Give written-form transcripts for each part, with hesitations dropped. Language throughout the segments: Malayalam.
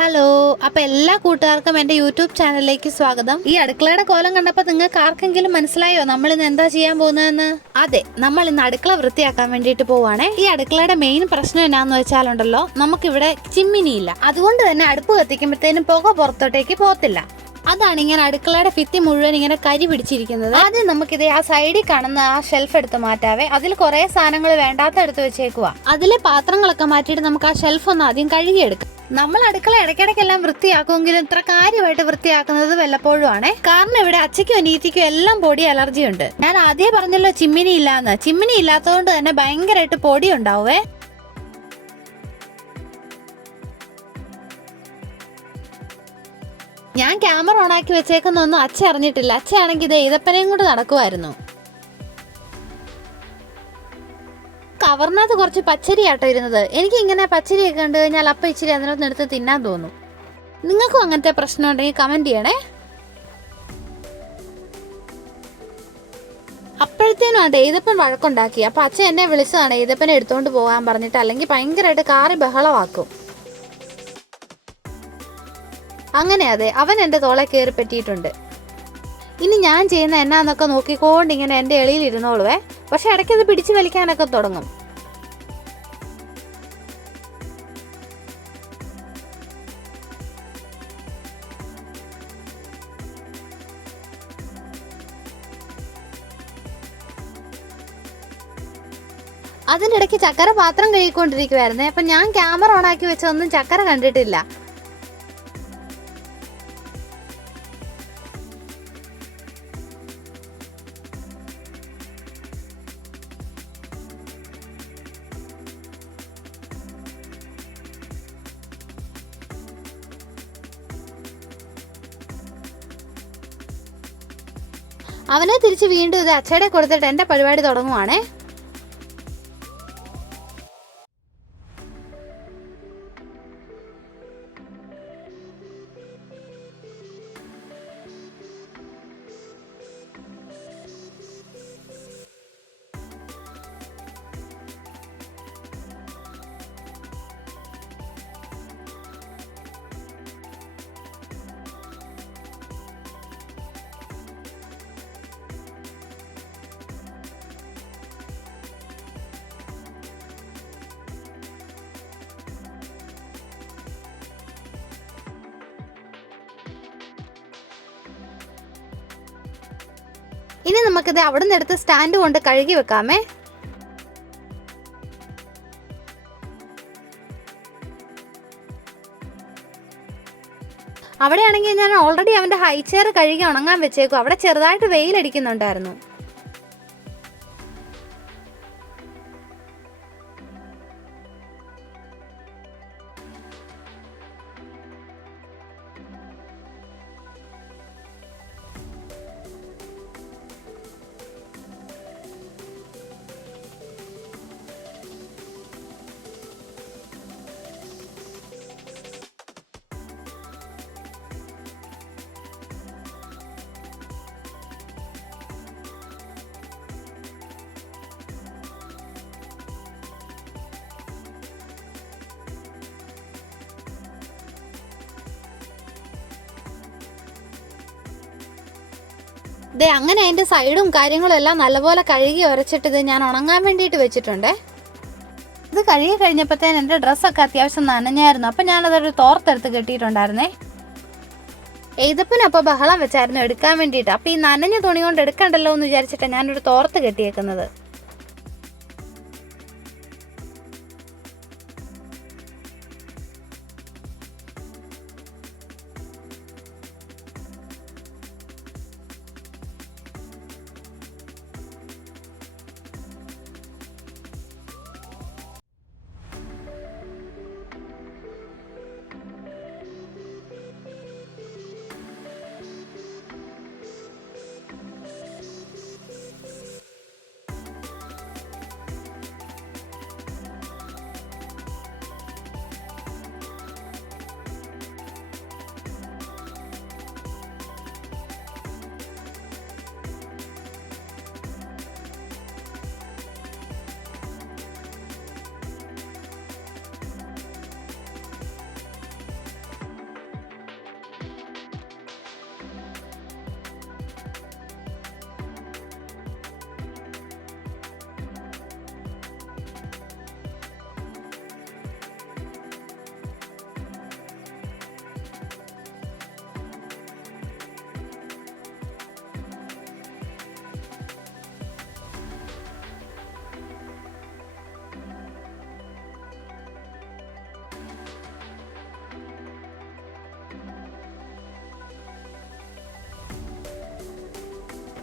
ഹലോ, അപ്പൊ എല്ലാ കൂട്ടുകാർക്കും എന്റെ യൂട്യൂബ് ചാനലിലേക്ക് സ്വാഗതം. ഈ അടുക്കളയുടെ കോലം കണ്ടപ്പോൾ നിങ്ങൾക്ക് ആർക്കെങ്കിലും മനസ്സിലായോ നമ്മൾ ഇന്ന് എന്താ ചെയ്യാൻ പോകുന്നതെന്ന്? അതെ, നമ്മൾ ഇന്ന് അടുക്കള വൃത്തിയാക്കാൻ വേണ്ടിയിട്ട് പോവാണേ. ഈ അടുക്കളയുടെ മെയിൻ പ്രശ്നം എന്നാന്ന് വെച്ചാലുണ്ടല്ലോ, നമുക്കിവിടെ ചിമ്മിനിയില്ല. അതുകൊണ്ട് തന്നെ അടുപ്പ് കത്തിക്കുമ്പോഴത്തേനും പുക പുറത്തോട്ടേക്ക് പോകത്തില്ല. അതാണ് ഇങ്ങനെ അടുക്കളയുടെ ഭിത്തി മുഴുവൻ ഇങ്ങനെ കരി പിടിച്ചിരിക്കുന്നത്. ആദ്യം നമുക്കിത് ആ സൈഡിൽ കാണുന്ന ആ ഷെൽഫ് എടുത്ത് മാറ്റാവേ. അതിൽ കുറെ സാധനങ്ങൾ വേണ്ടാത്ത എടുത്ത് വെച്ചേക്കുക. അതിലെ പാത്രങ്ങളൊക്കെ മാറ്റിയിട്ട് നമുക്ക് ആ ഷെൽഫ് ഒന്ന് ആദ്യം കഴുകിയെടുക്കാം. നമ്മൾ അടുക്കള ഇടയ്ക്കിടയ്ക്കെല്ലാം വൃത്തിയാക്കുമെങ്കിലും ഇത്ര കാര്യമായിട്ട് വൃത്തിയാക്കുന്നത് വല്ലപ്പോഴും ആണേ. കാരണം ഇവിടെ അച്ചയ്ക്കും അനീതിക്കും എല്ലാം പൊടി അലർജി ഉണ്ട്. ഞാൻ ആദ്യം പറഞ്ഞല്ലോ ചിമ്മിനി ഇല്ലാന്ന്. ചിമ്മിനി ഇല്ലാത്തതുകൊണ്ട് തന്നെ ഭയങ്കരമായിട്ട് പൊടി ഉണ്ടാവേ. ഞാൻ ക്യാമറ ഓണാക്കി വെച്ചേക്കുന്നൊന്നും അച്ഛ അറിഞ്ഞിട്ടില്ല. അച്ഛയാണെങ്കിൽ ഇത് ഈതപ്പനയും കൊണ്ട് നടക്കുമായിരുന്നു. കവറിനകത്ത് കുറച്ച് പച്ചരി ആട്ടോ ഇരുന്നത്. എനിക്ക് ഇങ്ങനെ പച്ചരിയൊക്കെ കണ്ടു കഴിഞ്ഞാൽ അപ്പം ഇച്ചിരി അതിനകത്ത് എടുത്ത് തിന്നാൻ തോന്നും. നിങ്ങൾക്കും അങ്ങനത്തെ പ്രശ്നം ഉണ്ടെങ്കിൽ കമന്റ് ചെയ്യണേ. അപ്പോഴത്തേനും ആണ് ഈതപ്പൻ വഴക്കുണ്ടാക്കി. അപ്പൊ അച്ഛൻ എന്നെ വിളിച്ചതാണ് ഈതപ്പനെ എടുത്തോണ്ട് പോകാൻ പറഞ്ഞിട്ട്, അല്ലെങ്കിൽ ഭയങ്കരമായിട്ട് കാറി ബഹളമാക്കും. അങ്ങനെ അതെ, അവൻ എൻ്റെ തോളെ കയറി പറ്റിയിട്ടുണ്ട്. ഇനി ഞാൻ ചെയ്യുന്ന എന്നാന്നൊക്കെ നോക്കിക്കൊണ്ട് ഇങ്ങനെ എൻ്റെ എളിയിൽ ഇരുന്നോളുവേ. പക്ഷെ ഇടയ്ക്കത് പിടിച്ചു വലിക്കാനൊക്കെ തുടങ്ങും. അതിനിടയ്ക്ക് ചക്കര പാത്രം കഴുകിക്കൊണ്ടിരിക്കുവായിരുന്നേ. അപ്പൊ ഞാൻ ക്യാമറ ഓണാക്കി വെച്ചൊന്നും ചക്കര കണ്ടിട്ടില്ല. അവനെ തിരിച്ച് വീണ്ടും ഇത് അച്ഛടെ കൊടുത്തിട്ട് എൻ്റെ പരിപാടി തുടങ്ങുവാണേ. ഇനി നമുക്കിത് അവിടെ നിന്ന് എടുത്ത് സ്റ്റാൻഡ് കൊണ്ട് കഴുകി വെക്കാമേ. അവിടെയാണെങ്കിൽ ഞാൻ ഓൾറെഡി അവൻ്റെ ഹൈ ചെയർ കഴുകി ഉണങ്ങാൻ വെച്ചേക്കും. അവിടെ ചെറുതായിട്ട് വെയിലടിക്കുന്നുണ്ടായിരുന്നു. ദേ അങ്ങനെ അതിൻ്റെ സൈഡും കാര്യങ്ങളും എല്ലാം നല്ലപോലെ കഴുകി ഉരച്ചിട്ട് ഇത് ഞാൻ ഉണങ്ങാൻ വേണ്ടിയിട്ട് വെച്ചിട്ടുണ്ടേ. ഇത് കഴുകി കഴിഞ്ഞപ്പോഴത്തേന് എൻ്റെ ഡ്രസ്സൊക്കെ അത്യാവശ്യം നനഞ്ഞായിരുന്നു. അപ്പം ഞാനതൊരു തോർത്തെടുത്ത് കെട്ടിയിട്ടുണ്ടായിരുന്നേ. എഴുതപ്പനപ്പോൾ ബഹളം വെച്ചായിരുന്നു എടുക്കാൻ വേണ്ടിയിട്ട്. അപ്പം ഈ നനഞ്ഞ തുണി കൊണ്ട് എടുക്കണ്ടല്ലോ എന്ന് വിചാരിച്ചിട്ടാണ് ഞാനൊരു തോർത്ത് കെട്ടിയേക്കുന്നത്.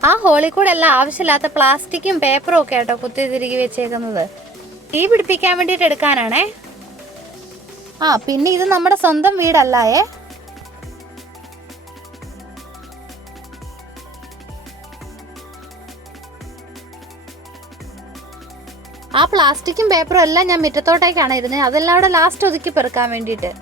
ആ ഹോളിൽ കൂടെ എല്ലാം ആവശ്യമില്ലാത്ത പ്ലാസ്റ്റിക്കും പേപ്പറും ഒക്കെ ആട്ടോ കുത്തി തിരികെ വെച്ചേക്കുന്നത്. തീ പിടിപ്പിക്കാൻ വേണ്ടിയിട്ട് എടുക്കാനാണേ. പിന്നെ ഇത് നമ്മുടെ സ്വന്തം വീടല്ലേ. ആ പ്ലാസ്റ്റിക്കും പേപ്പറും എല്ലാം ഞാൻ മുറ്റത്തോട്ടേക്കാണ് ഇരുന്നത്. അതെല്ലാം അവിടെ ലാസ്റ്റ് ഒതുക്കി പെറുക്കാൻ വേണ്ടിയിട്ട്.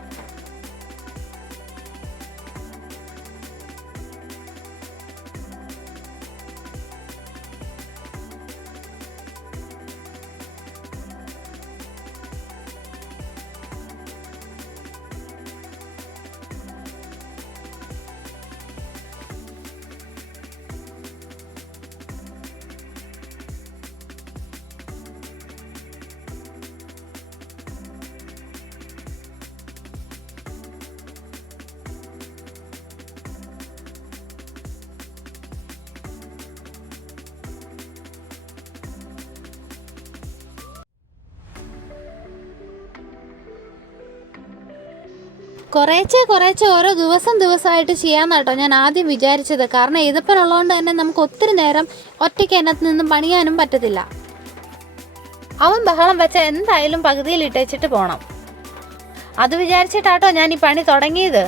കുറേശ്ശെ ഓരോ ദിവസമായിട്ട് ചെയ്യാമെന്നാട്ടോ ഞാൻ ആദ്യം വിചാരിച്ചത്. കാരണം ഈതപ്പനുള്ളതുകൊണ്ട് തന്നെ നമുക്ക് ഒത്തിരി നേരം ഒറ്റയ്ക്ക് അതിനകത്ത് നിന്ന് പണിയാനും പറ്റത്തില്ല. അവൻ ബഹളം വെച്ച എന്തായാലും പകുതിയിൽ ഇട്ടേച്ചിട്ട് പോകണം. അത് വിചാരിച്ചിട്ടാട്ടോ ഞാൻ ഈ പണി തുടങ്ങിയത്.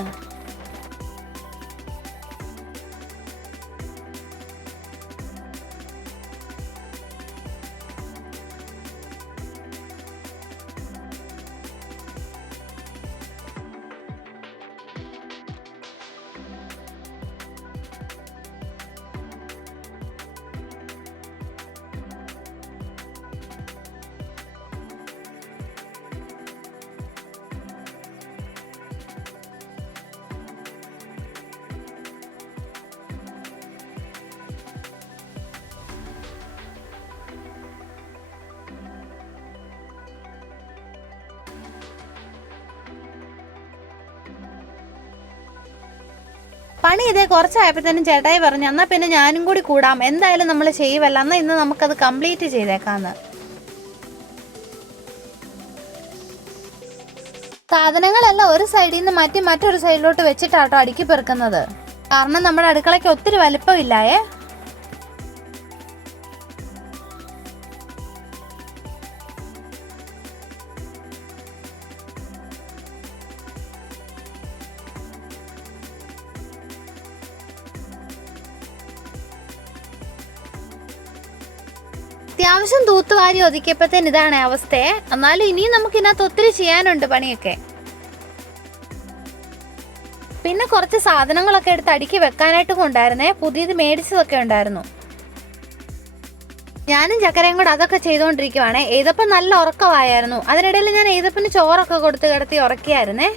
പണി ഇതേ കുറച്ചായപ്പോഴത്തേനും ചേട്ടായി പറഞ്ഞു, എന്നാൽ പിന്നെ ഞാനും കൂടി കൂടാം, എന്തായാലും നമ്മൾ ചെയ്യുമല്ല, എന്നാൽ ഇന്ന് നമുക്കത് കംപ്ലീറ്റ് ചെയ്തേക്കാന്ന്. സാധനങ്ങളെല്ലാം ഒരു സൈഡിൽ നിന്ന് മാറ്റി മറ്റൊരു സൈഡിലോട്ട് വെച്ചിട്ടാട്ടോ അടുക്കി പെറുക്കുന്നത്. കാരണം നമ്മുടെ അടുക്കളയ്ക്ക് ഒത്തിരി വലിപ്പമില്ലായേ. അത്യാവശ്യം തൂത്തുവാരി ഒതുക്കിയപ്പോഴത്തേന് ഇതാണ് അവസ്ഥയെ. എന്നാലും ഇനിയും നമുക്ക് ഇതിനകത്ത് ഒത്തിരി ചെയ്യാനുണ്ട് പണിയൊക്കെ. പിന്നെ കുറച്ച് സാധനങ്ങളൊക്കെ എടുത്ത് അടുക്കി വെക്കാനായിട്ടും ഉണ്ടായിരുന്നേ. പുതിയത് മേടിച്ചതൊക്കെ ഉണ്ടായിരുന്നു. ഞാനും ചക്കരയും കൂടെ അതൊക്കെ ചെയ്തുകൊണ്ടിരിക്കുവാണേ. ഏതപ്പം നല്ല ഉറക്കമായിരുന്നു. അതിനിടയിൽ ഞാൻ ഏതപ്പന് ചോറൊക്കെ കൊടുത്ത് കിടത്തി ഉറക്കിയായിരുന്നേ.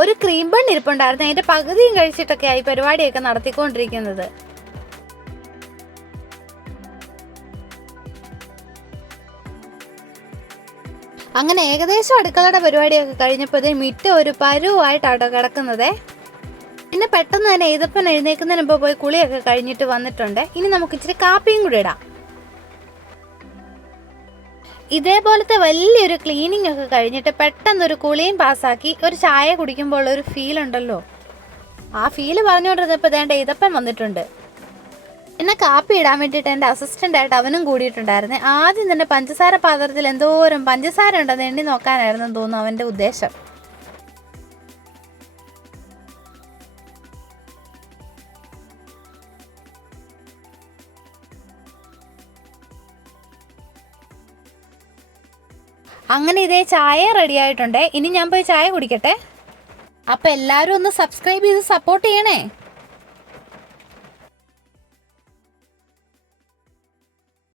ഒരു ക്രീം ബൺ ഇരിപ്പുണ്ടായിരുന്നു. അതിന്റെ പകുതിയും കഴിച്ചിട്ടൊക്കെ ആയി പരിപാടിയൊക്കെ നടത്തിക്കൊണ്ടിരിക്കുന്നത്. അങ്ങനെ ഏകദേശം അടുക്കളയുടെ പരിപാടിയൊക്കെ കഴിഞ്ഞപ്പോൾ മിറ്റ ഒരു പരുവായിട്ടാട്ടോ കിടക്കുന്നത്. പിന്നെ പെട്ടെന്ന് തന്നെ ഏതപ്പൻ എഴുന്നേൽക്കുന്നതിന് മുമ്പ് പോയി കുളിയൊക്കെ കഴിഞ്ഞിട്ട് വന്നിട്ടുണ്ട്. ഇനി നമുക്ക് ഇച്ചിരി കാപ്പിയും കൂടി ഇടാം. ഇതേപോലത്തെ വലിയൊരു ക്ലീനിങ് ഒക്കെ കഴിഞ്ഞിട്ട് പെട്ടെന്നൊരു കുളിയും പാസ്സാക്കി ഒരു ചായ കുടിക്കുമ്പോൾ ഒരു ഫീൽ ഉണ്ടല്ലോ. ആ ഫീല് പറഞ്ഞുകൊണ്ടിരുന്നപ്പോൾ വേണ്ട ഇതപ്പൻ വന്നിട്ടുണ്ട്. എന്നെ കാപ്പി ഇടാൻ വേണ്ടിയിട്ട് എൻ്റെ അസിസ്റ്റൻ്റായിട്ട് അവനും കൂടിയിട്ടുണ്ടായിരുന്നേ. ആദ്യം തന്നെ പഞ്ചസാര പാത്രത്തിൽ എന്തോരം പഞ്ചസാര ഉണ്ടെന്ന് എണ്ണി നോക്കാനായിരുന്നു തോന്നുന്നു അവൻ്റെ ഉദ്ദേശം. അങ്ങനെ ഇതേ ചായ റെഡി ആയിട്ടുണ്ട്. ഇനി ഞാൻ പോയി ചായ കുടിക്കട്ടെ. അപ്പം എല്ലാവരും ഒന്ന് സബ്സ്ക്രൈബ് ചെയ്ത് സപ്പോർട്ട് ചെയ്യണേ.